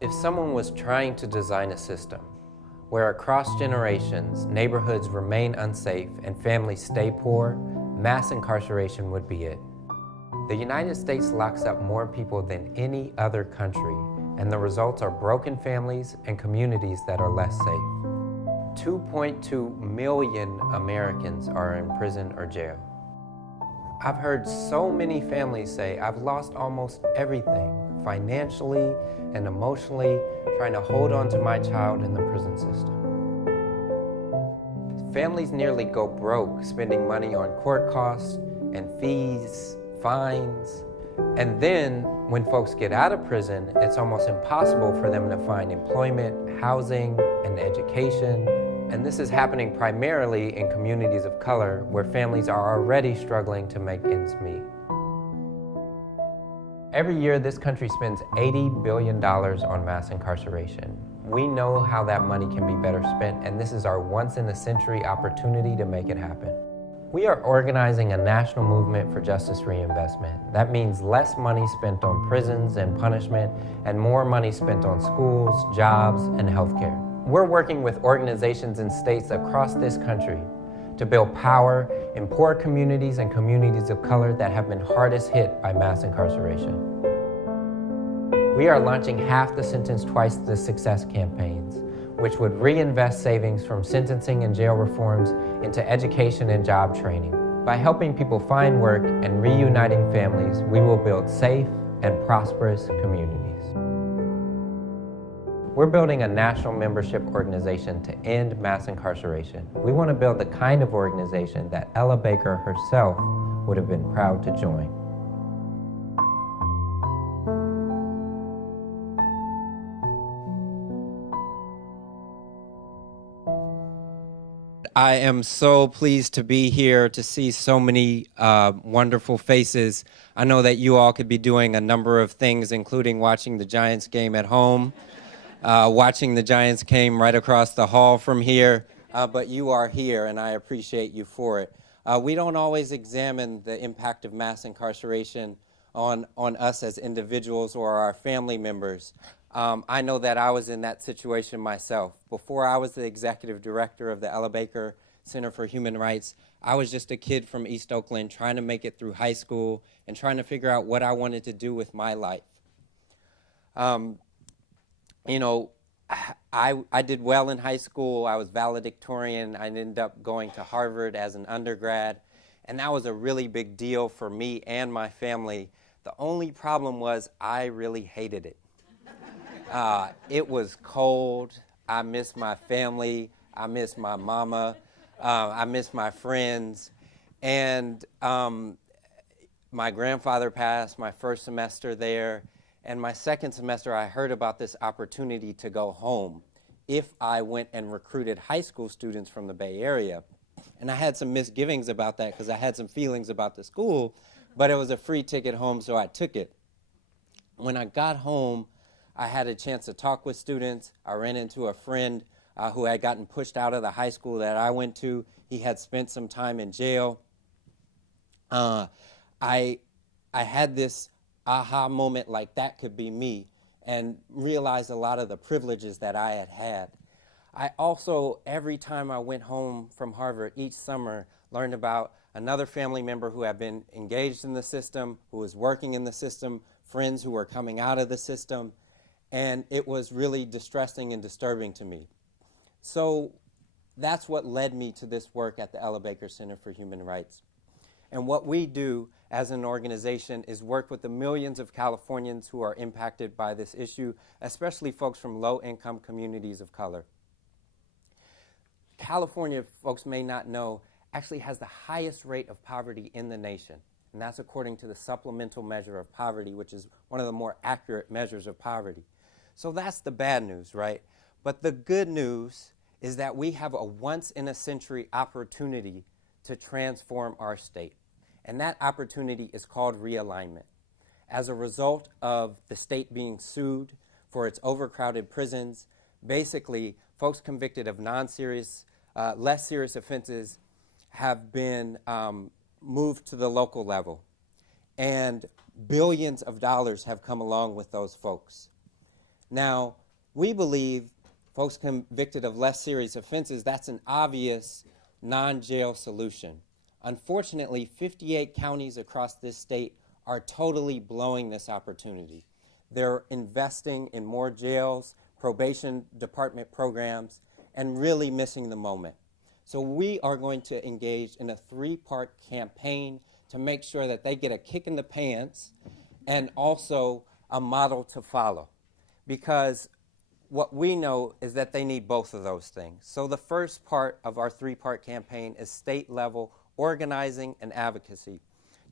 If someone was trying to design a system where across generations, neighborhoods remain unsafe and families stay poor, mass incarceration would be it. The United States locks up more people than any other country, and the results are broken families and communities that are less safe. 2.2 million Americans are in prison or jail. I've heard so many families say, I've lost almost everything, financially and emotionally, trying to hold on to my child in the prison system. Families nearly go broke spending money on court costs and fees, fines. And then when folks get out of prison, it's almost impossible for them to find employment, housing, and education. And this is happening primarily in communities of color where families are already struggling to make ends meet. Every year, this country spends $80 billion on mass incarceration. We know how that money can be better spent, and this is our once-in-a-century opportunity to make it happen. We are organizing a national movement for justice reinvestment. That means less money spent on prisons and punishment, and more money spent on schools, jobs, and healthcare. We're working with organizations in states across this country to build power in poor communities and communities of color that have been hardest hit by mass incarceration. We are launching Half the Sentence, Twice the Success campaigns, which would reinvest savings from sentencing and jail reforms into education and job training. By helping people find work and reuniting families, we will build safe and prosperous communities. We're building a national membership organization to end mass incarceration. We want to build the kind of organization that Ella Baker herself would have been proud to join. I am so pleased to be here to see so many wonderful faces. I know that you all could be doing a number of things, including watching the Giants game at home, watching the Giants game right across the hall from here, but you are here, and I appreciate you for it. We don't always examine the impact of mass incarceration on us as individuals or our family members. I know that I was in that situation myself. Before I was the executive director of the Ella Baker Center for Human Rights, I was just a kid from East Oakland trying to make it through high school and trying to figure out what I wanted to do with my life. I did well in high school. I was valedictorian. I ended up going to Harvard as an undergrad, and that was a really big deal for me and my family. The only problem was I really hated it. It was cold. I missed my family. I missed my mama. I missed my friends. And my grandfather passed my first semester there. And my second semester, I heard about this opportunity to go home if I went and recruited high school students from the Bay Area. And I had some misgivings about that because I had some feelings about the school, but it was a free ticket home, so I took it. When I got home, I had a chance to talk with students. I ran into a friend who had gotten pushed out of the high school that I went to. He had spent some time in jail. I had this aha moment like that could be me and realized a lot of the privileges that I had had. I also, every time I went home from Harvard each summer, learned about another family member who had been engaged in the system, who was working in the system, friends who were coming out of the system. And it was really distressing and disturbing to me. So that's what led me to this work at the Ella Baker Center for Human Rights. And what we do as an organization is work with the millions of Californians who are impacted by this issue, especially folks from low-income communities of color. California, folks may not know, actually has the highest rate of poverty in the nation. And that's according to the Supplemental Measure of Poverty, which is one of the more accurate measures of poverty. So that's the bad news, right? But the good news is that we have a once-in-a-century opportunity to transform our state. And that opportunity is called realignment. As a result of the state being sued for its overcrowded prisons, basically, folks convicted of less serious offenses have been moved to the local level. And billions of dollars have come along with those folks. Now, we believe folks convicted of less serious offenses, that's an obvious non-jail solution. Unfortunately, 58 counties across this state are totally blowing this opportunity. They're investing in more jails, probation department programs, and really missing the moment. So we are going to engage in a 3-part campaign to make sure that they get a kick in the pants and also a model to follow. Because what we know is that they need both of those things. So the first part of our 3-part campaign is state-level organizing and advocacy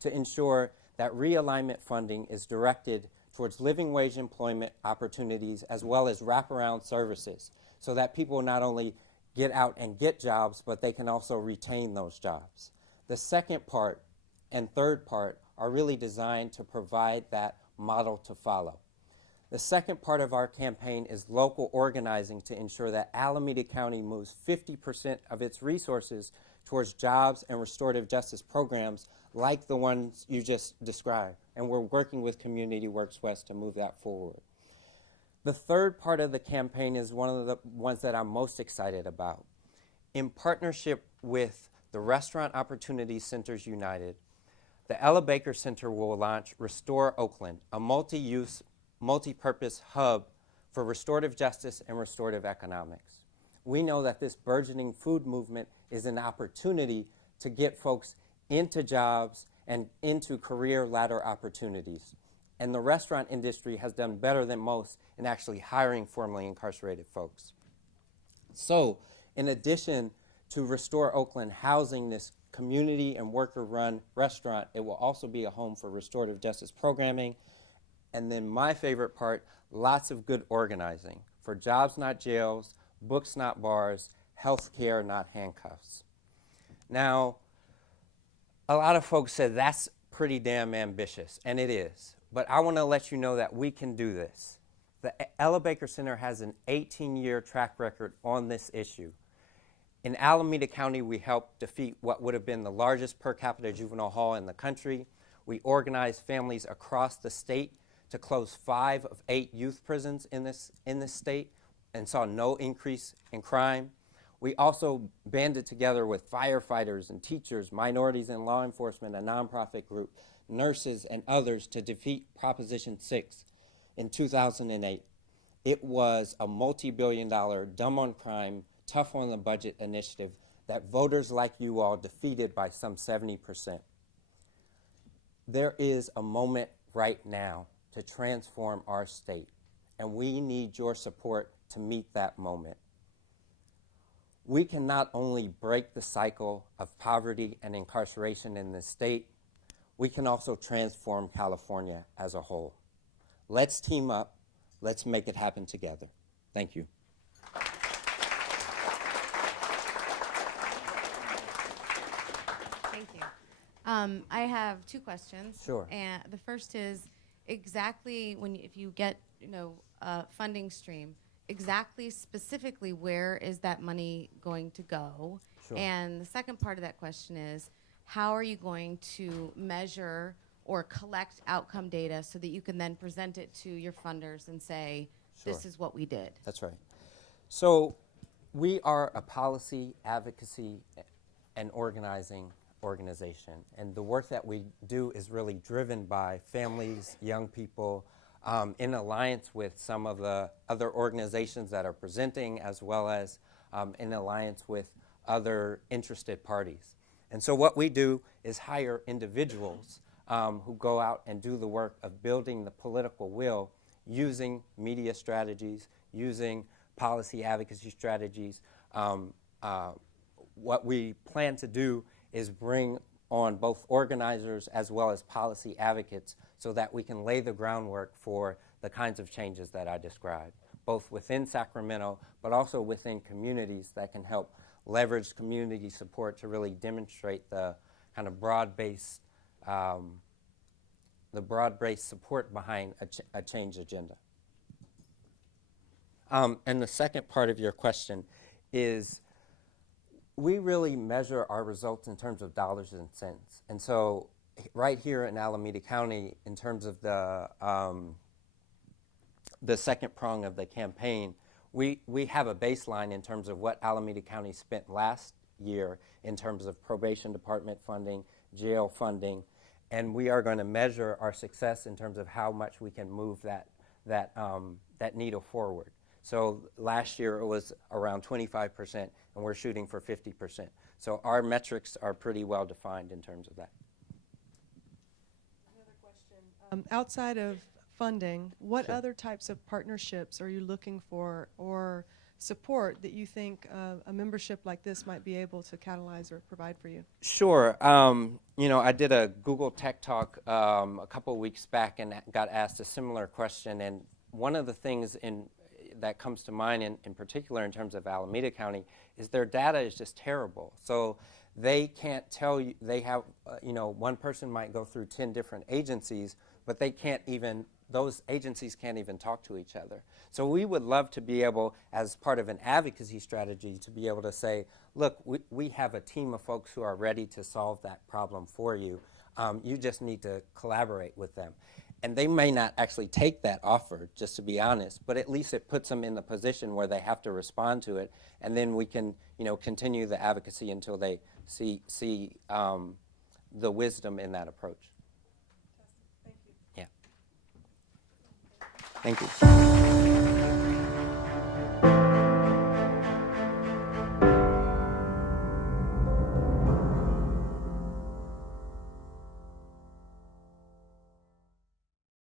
to ensure that realignment funding is directed towards living wage employment opportunities as well as wraparound services so that people not only get out and get jobs, but they can also retain those jobs. The second part and third part are really designed to provide that model to follow. The second part of our campaign is local organizing to ensure that Alameda County moves 50% of its resources towards jobs and restorative justice programs like the ones you just described. And we're working with Community Works West to move that forward. The third part of the campaign is one of the ones that I'm most excited about. In partnership with the Restaurant Opportunity Centers United, the Ella Baker Center will launch Restore Oakland, a multi-use, multi-purpose hub for restorative justice and restorative economics. We know that this burgeoning food movement is an opportunity to get folks into jobs and into career ladder opportunities. And the restaurant industry has done better than most in actually hiring formerly incarcerated folks. So, in addition to Restore Oakland housing this community and worker-run restaurant, it will also be a home for restorative justice programming. And then my favorite part, lots of good organizing for jobs, not jails, books, not bars, health care, not handcuffs. Now, a lot of folks said that's pretty damn ambitious, and it is. But I want to let you know that we can do this. The Ella Baker Center has an 18-year track record on this issue. In Alameda County, we helped defeat what would have been the largest per capita juvenile hall in the country. We organized families across the state to close 5 of 8 youth prisons in this state and saw no increase in crime. We also banded together with firefighters and teachers, minorities in law enforcement, a nonprofit group, nurses, and others to defeat Proposition 6 in 2008. It was a multi-billion-dollar, dumb on crime, tough on the budget initiative that voters like you all defeated by some 70%. There is a moment right now to transform our state, and we need your support to meet that moment. We can not only break the cycle of poverty and incarceration in this state, we can also transform California as a whole. Let's team up. Let's make it happen together. Thank you. Thank you. I have 2 questions. Sure. And the first is exactly if you get a funding stream, exactly specifically where is that money going to go? Sure. And the second part of that question is how are you going to measure or collect outcome data so that you can then present it to your funders and say, Sure. This is what we did? That's right. So we are a policy, advocacy, and organizing organization. And the work that we do is really driven by families, young people, in alliance with some of the other organizations that are presenting, as well as in alliance with other interested parties. And so what we do is hire individuals who go out and do the work of building the political will using media strategies, using policy advocacy strategies. What we plan to do is bring on both organizers as well as policy advocates so that we can lay the groundwork for the kinds of changes that I described, both within Sacramento, but also within communities that can help leverage community support to really demonstrate the kind of broad-based support behind a change agenda. And the second part of your question is we really measure our results in terms of dollars and cents. And so right here in Alameda County, in terms of the the second prong of the campaign, we have a baseline in terms of what Alameda County spent last year in terms of probation department funding, jail funding, and we are going to measure our success in terms of how much we can move that needle forward. So last year it was around 25%, and we're shooting for 50%. So our metrics are pretty well defined in terms of that. Another question. Outside of funding, what Sure. other types of partnerships are you looking for or support that you think a membership like this might be able to catalyze or provide for you? Sure. I did a Google Tech Talk a couple of weeks back and got asked a similar question. And one of the things that comes to mind in particular in terms of Alameda County is their data is just terrible. So they can't tell you, they have, one person might go through 10 different agencies, but they can't even, those agencies can't even talk to each other. So we would love to be able, as part of an advocacy strategy, to be able to say, look, we have a team of folks who are ready to solve that problem for you. You just need to collaborate with them. And they may not actually take that offer, just to be honest, but at least it puts them in the position where they have to respond to it, and then we can, continue the advocacy until they see the wisdom in that approach. Thank you. Yeah. Thank you.